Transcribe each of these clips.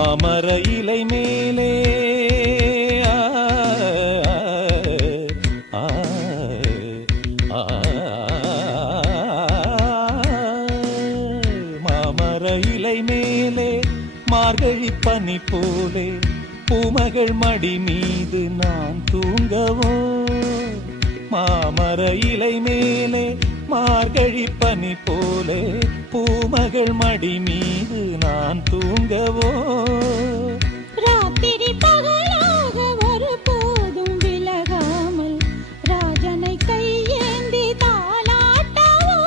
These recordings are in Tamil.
மாமர இலை மேலே மாமர இலை மேலே மார்கழி பனி போலே பூமகள் மடி மீது நான் தூங்கவோ மாமர இலை மேலே மார்கழி பனி போலே பூமகள் மடி மீது நான் தூங்கவோ ராத்திரி பகலாக ஒரு போதும் விலகாமல் ராஜனை கையேந்தி தாலாட்டவோ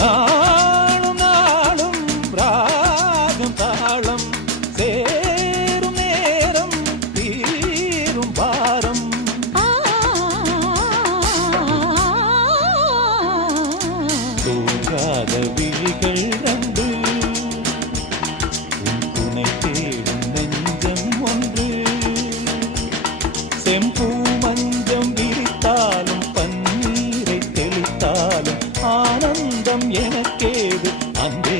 நாளும் நாளும் ராகம் தாளம் சேரும் நேரம் தீரும் பாரம் தூங்காத விழிகள் ரெண்டு உன் துணை தேடும் நெஞ்சம் ஒன்று செம்பூ மஞ்சம் விரித்தாலும் பன்னீரை தெளித்தாலும் ஆனந்தம் எனக்கேது அன்பே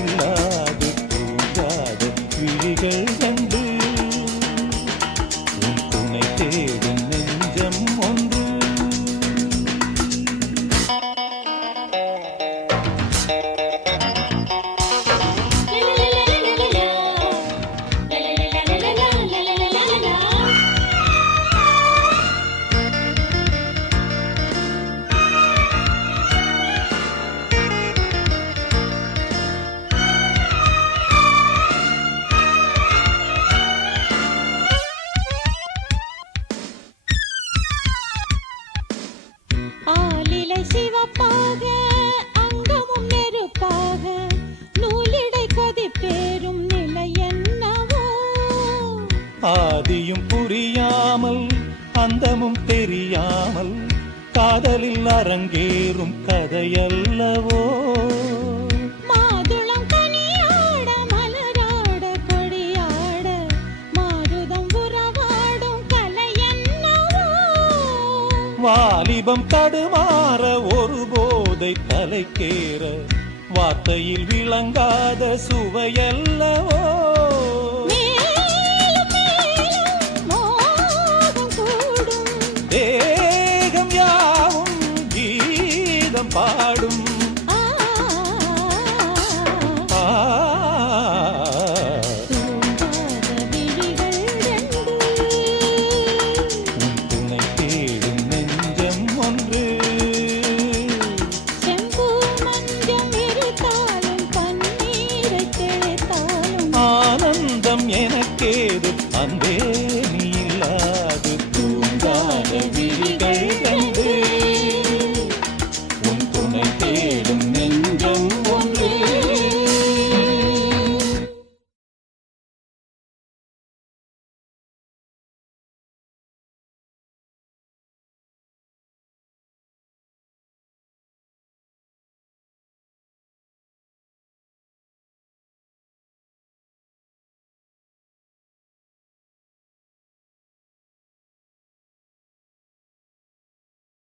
இல்லாது தூங்காத விழிகள் ரெண்டு உன் துணை தேடும் நெஞ்சம் ஒன்று ஆலிலை சிவப்பாக அங்கமும் நெருப்பாக நூலிடை கொதிப்பேறும் நிலை என்னவோ ஆதியும் புரியாமல் அந்தமும் தெரியாமல் காதலில் அரங்கேறும் கதையல்லவோ மாதுளம் கனியாட மலராட கொடியாட மாருதம் உறவாடும் கலை என்னவோ வாலிபம் தடுமாற ஒரு போதை தலைக்கேற வார்த்தையில் விளங்காத சுவையல்லவோ மேலும் மேலும் மோகம் கூடும் தேகம் யாவும் கீதம் பாடும்